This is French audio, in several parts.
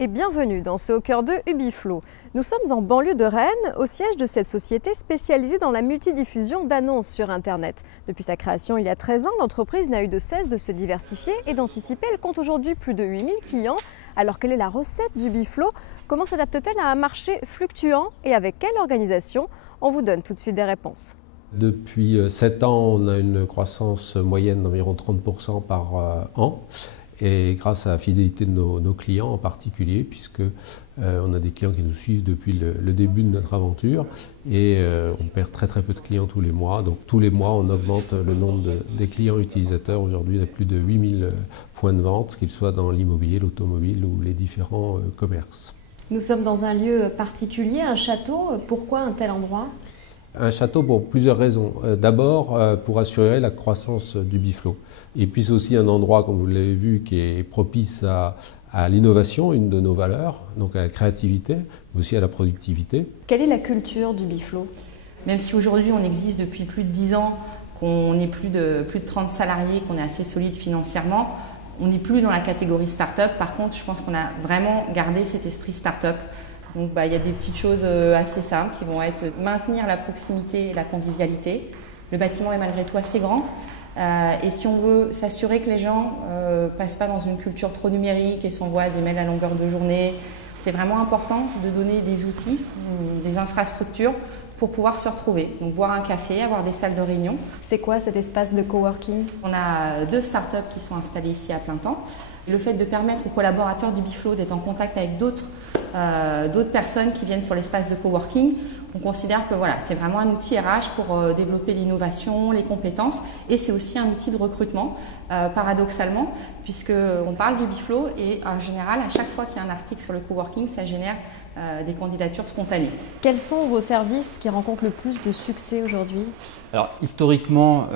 et bienvenue dans ce Au cœur de Ubiflow. Nous sommes en banlieue de Rennes, au siège de cette société spécialisée dans la multidiffusion d'annonces sur Internet. Depuis sa création il y a 13 ans, l'entreprise n'a eu de cesse de se diversifier et d'anticiper. Elle compte aujourd'hui plus de 8000 clients. Alors quelle est la recette d'Ubiflow? Comment s'adapte-t-elle à un marché fluctuant et avec quelle organisation? On vous donne tout de suite des réponses. Depuis 7 ans, on a une croissance moyenne d'environ 30% par an. Et grâce à la fidélité de nos clients en particulier, puisque on a des clients qui nous suivent depuis le début de notre aventure et on perd très peu de clients tous les mois. Donc tous les mois, on augmente le nombre des clients utilisateurs. Aujourd'hui, on a plus de 8000 points de vente, qu'ils soient dans l'immobilier, l'automobile ou les différents commerces. Nous sommes dans un lieu particulier, un château. Pourquoi un tel endroit? Un château pour plusieurs raisons. D'abord, pour assurer la croissance d'Ubiflow. Et puis c'est aussi un endroit, comme vous l'avez vu, qui est propice à l'innovation, une de nos valeurs, donc à la créativité, mais aussi à la productivité. Quelle est la culture d'Ubiflow? Même si aujourd'hui on existe depuis plus de 10 ans, qu'on est plus de 30 salariés, qu'on est assez solide financièrement, on n'est plus dans la catégorie start-up. Par contre, je pense qu'on a vraiment gardé cet esprit start-up. Donc il y a des petites choses assez simples qui vont être maintenir la proximité et la convivialité. Le bâtiment est malgré tout assez grand et si on veut s'assurer que les gens ne passent pas dans une culture trop numérique et s'envoient des mails à longueur de journée, c'est vraiment important de donner des outils, des infrastructures pour pouvoir se retrouver. Donc boire un café, avoir des salles de réunion. C'est quoi cet espace de coworking? On a 2 startups qui sont installées ici à plein temps. Le fait de permettre aux collaborateurs d'Ubiflow d'être en contact avec d'autres personnes qui viennent sur l'espace de coworking, on considère que voilà, c'est vraiment un outil RH pour développer l'innovation, les compétences et c'est aussi un outil de recrutement, paradoxalement, puisqu'on parle d'Ubiflow et en général, à chaque fois qu'il y a un article sur le coworking, ça génère des candidatures spontanées. Quels sont vos services qui rencontrent le plus de succès aujourd'hui? Alors historiquement,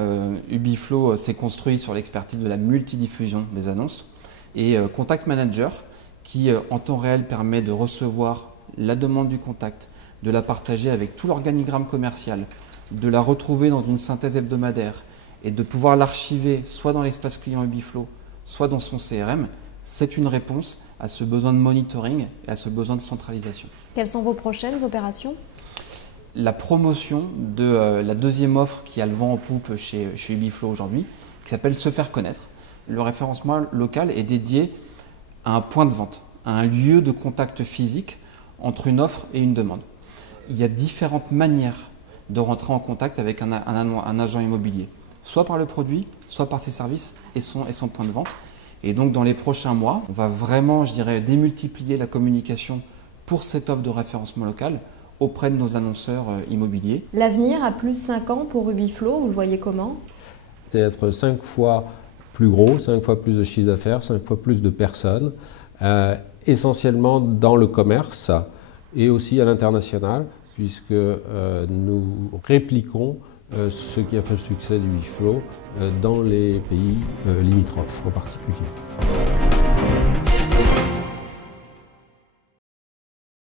Ubiflow s'est construit sur l'expertise de la multidiffusion des annonces et Contact Manager qui en temps réel permet de recevoir la demande du contact, de la partager avec tout l'organigramme commercial, de la retrouver dans une synthèse hebdomadaire et de pouvoir l'archiver soit dans l'espace client Ubiflow, soit dans son CRM, c'est une réponse à ce besoin de monitoring et à ce besoin de centralisation. Quelles sont vos prochaines opérations? La promotion de la deuxième offre qui a le vent en poupe chez Ubiflow aujourd'hui, qui s'appelle Se faire connaître. Le référencement local est dédié à un point de vente, à un lieu de contact physique entre une offre et une demande. Il y a différentes manières de rentrer en contact avec un agent immobilier, soit par le produit, soit par ses services et son point de vente. Et donc dans les prochains mois, on va vraiment, je dirais, démultiplier la communication pour cette offre de référencement local auprès de nos annonceurs immobiliers. L'avenir à plus 5 ans pour Ubiflow, vous le voyez comment? C'est être 5 fois plus gros, 5 fois plus de chiffre d'affaires, 5 fois plus de personnes, essentiellement dans le commerce et aussi à l'international, puisque nous répliquons ce qui a fait le succès d'Ubiflow dans les pays limitrophes en particulier.